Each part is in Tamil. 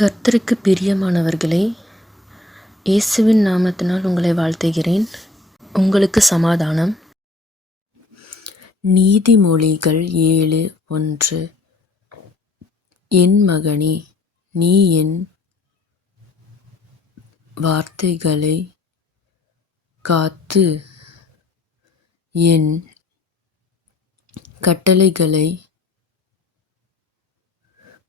கர்த்தருக்கு பிரியமானவர்களே இயேசுவின் நாமத்தினால் உங்களை வாழ்த்துகிறேன். உங்களுக்கு சமாதானம். நீதிமொழிகள் ஏழு ஒன்று. என் மகனே நீ என் வார்த்தைகளை காத்து என் கட்டளைகளை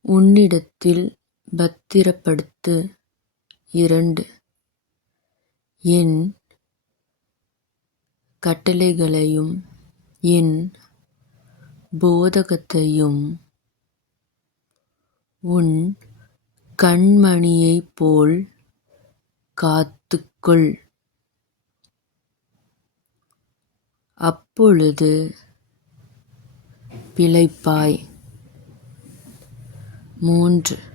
உன்னிடத்தில் பத்திரப்படுத்து. இரண்டு. என் கட்டளைகளையும் என் போதகத்தையும் உன் கண்மணியைப் போல் காத்துக்கொள். அப்பொழுது பிழைப்பாய். மூன்று.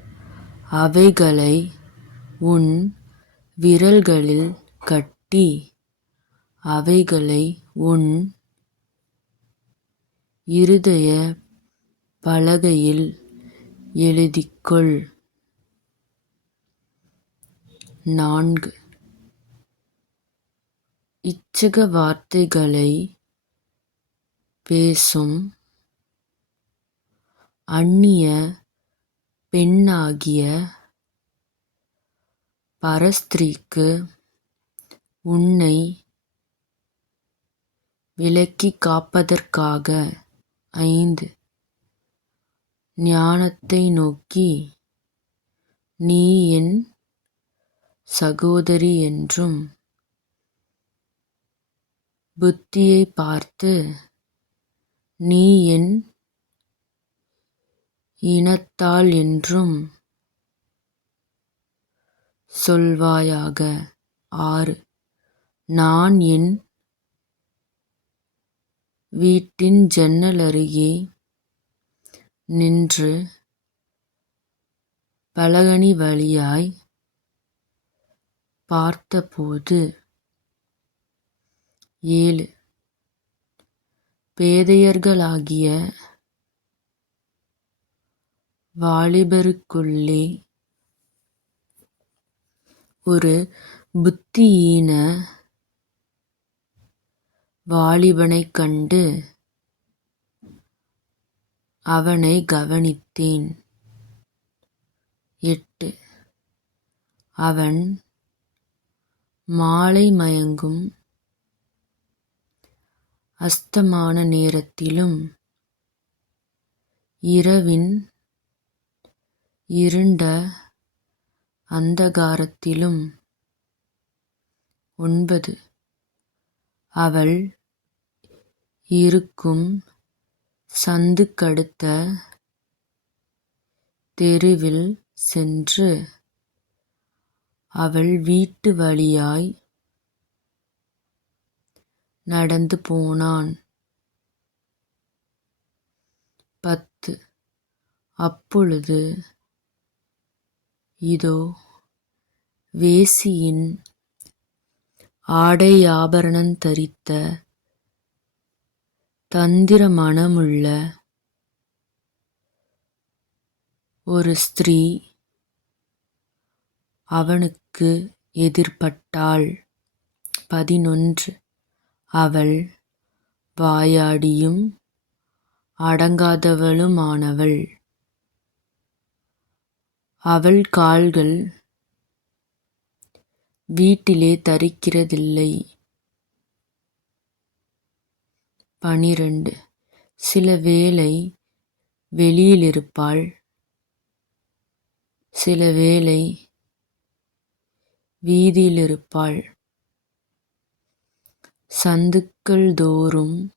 அவைகளை உன் விரல்களில் கட்டி அவைகளை உன் இருதய பலகையில் எழுதிக்கொள். நான்கு. இச்சக வார்த்தைகளை பேசும் அந்நிய பெண்ணாகிய பரஸ்திரீக்கு உன்னை விலக்கிக் காப்பதற்காக ஐந்து. ஞானத்தை நோக்கி நீ என் சகோதரி என்றும் புத்தியைப் பார்த்து நீ என் இனத்தாள் என்றும் சொல்வாயாக. ஆறு. நான் என் வீட்டின் ஜன்னல் அருகே நின்று பலகணி வழியாய் பார்த்தபோது ஏழு. பேதையர்களாகிய வாலிபருக்குள்ளே ஒரு புத்தியீன வாலிபனைக் கண்டு அவனை கவனித்தேன். எட்டு. அவன் மாலை மயங்கும் அஸ்தமான நேரத்திலும் இரவின் இருண்ட அந்தகாரத்திலும் ஒன்பது. அவள் இருக்கும் சந்துக்கடுத்த தெருவில் சென்று அவள் வீட்டு வழியாய் நடந்து போனான். பத்து. அப்பொழுது இதோ வேசியின் ஆடையாபரணம் தரித்த தந்திர மனமுள்ள ஒரு ஸ்திரீ அவனுக்கு எதிர்ப்பட்டாள் பதினொன்று. அவள் வாயாடியும் அடங்காதவளுமானவள். அவள் கால்கள் வீட்டிலே தரிக்கிறதில்லை. பனிரெண்டு. சில வேளை வெளியில் இருப்பாள் சில வேளை வீதியிலிருப்பாள். சந்துக்கள் தோறும்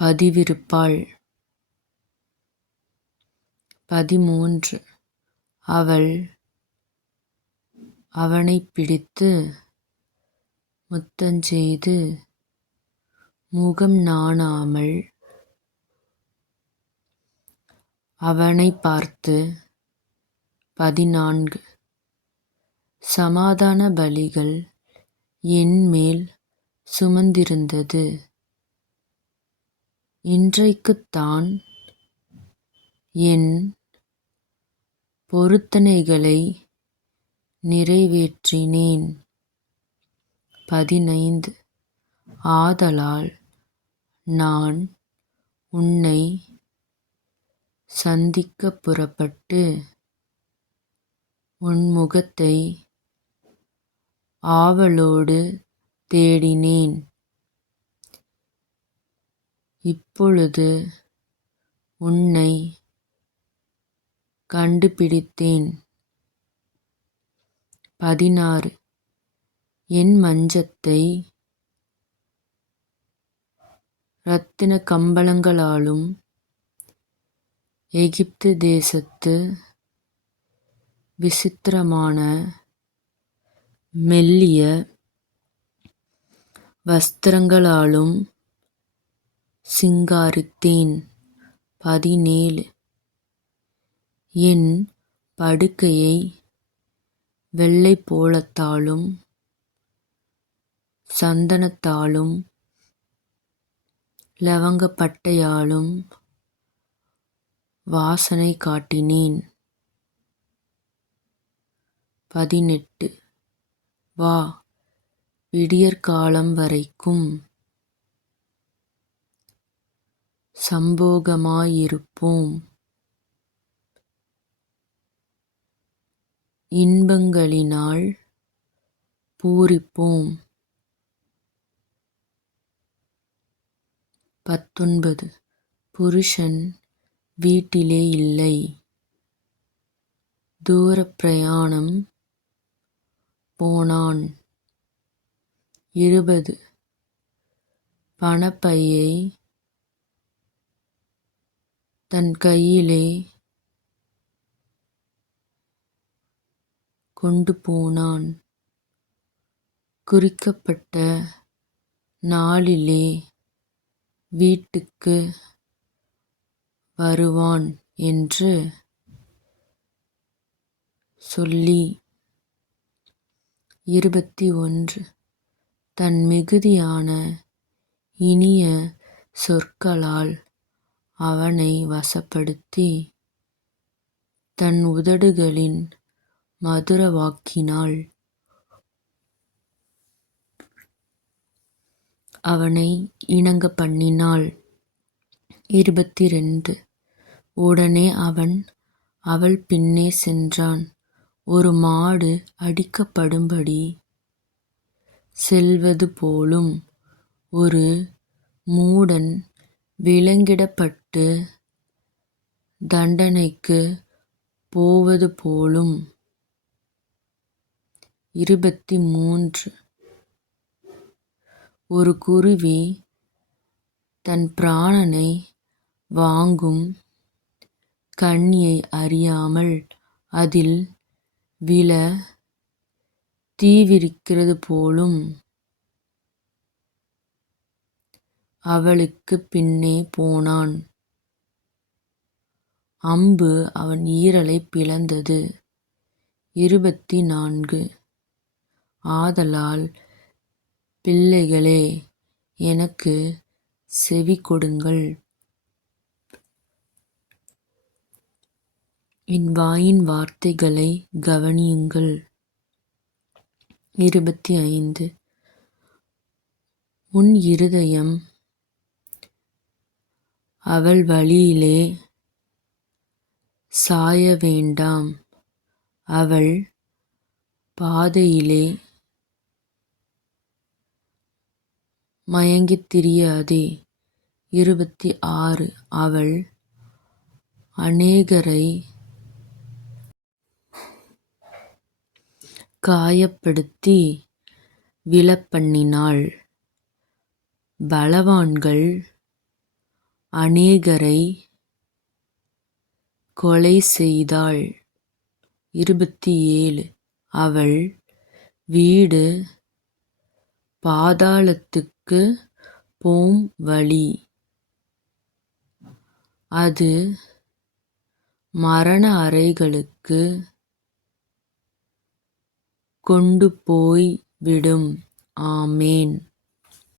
பதிவிருப்பாள். பதிமூன்று. அவள் அவனைப் பிடித்து முத்தஞ்செய்து முகம் நாணாமல் அவனை பார்த்து பதினான்கு. சமாதான பலிகள் என்மேல் சுமந்திருந்தது. இன்றைக்குத்தான் என் பொருத்தனைகளை நிறைவேற்றினேன். பதினைந்து. ஆதலால் நான் உன்னை சந்திக்க புறப்பட்டு உன் முகத்தை ஆவலோடு தேடினேன். இப்பொழுது உன்னை கண்டுபிடித்தேன். பதினாறு. என் மஞ்சத்தை இரத்தின கம்பளங்களாலும் எகிப்து தேசத்து விசித்திரமான மெல்லிய வஸ்திரங்களாலும் சிங்காரித்தேன். பதினேழு. என் படுக்கையை வெள்ளைப்போளத்தாலும் சந்தனத்தாலும் லவங்கப்பட்டையாலும் வாசனை காட்டினேன். பதினெட்டு. வா விடியற்காலம் வரைக்கும் சம்போகமாயிருப்போம். இன்பங்களினால் பூரிப்போம். பத்தொன்பது. புருஷன் வீட்டிலே இல்லை. தூரப் பிரயாணம் போனான். இருபது. பணப்பையை தன் கையிலே கொண்டு போனான். குறிக்கப்பட்ட நாளிலே வீட்டுக்கு வருவான் என்று சொல்லி இருபத்தி ஒன்று. தன் மிகுதியான இனிய சொற்களால் அவனை வசப்படுத்தி தன் உதடுகளின் மதுரவாக்கினாள். அவனை இணங்க பண்ணினாள். இருபத்தி ரெண்டு உடனே அவன் அவள் பின்னே சென்றான். ஒரு மாடு அடிக்கப்படும்படி செல்வது போலும் ஒரு மூடன் விலங்கிடப்பட்டு தண்டனைக்கு போவது போலும் இருபத்தி மூன்று ஒரு குருவி தன் பிராணனை வாங்கும் கண்ணியை அறியாமல் அதில் விழ தீவிரிக்கிறது போலும் அவளுக்குப் பின்னே போனான். அம்பு அவன் ஈரலைப் பிளந்தது. இருபத்தி நான்கு ஆதலால் பிள்ளைகளே எனக்கு செவி கொடுங்கள். என் வாயின் வார்த்தைகளை கவனியுங்கள். இருபத்தி ஐந்து உன் இருதயம் அவள் வழியிலே சாய வேண்டாம். அவள் பாதையிலே மயங்கித் திரியாதே. இருபத்தி ஆறு. அவள் அநேகரை காயப்படுத்தி விழப்பண்ணினாள் பலவான்கள் அநேகரை கொலை செய்தாள். இருபத்தி ஏழு. அவள் வீடு பாதாளத்துக்கு போம் வழி. அது மரண அறைகளுக்கு கொண்டு போய் விடும். ஆமேன்.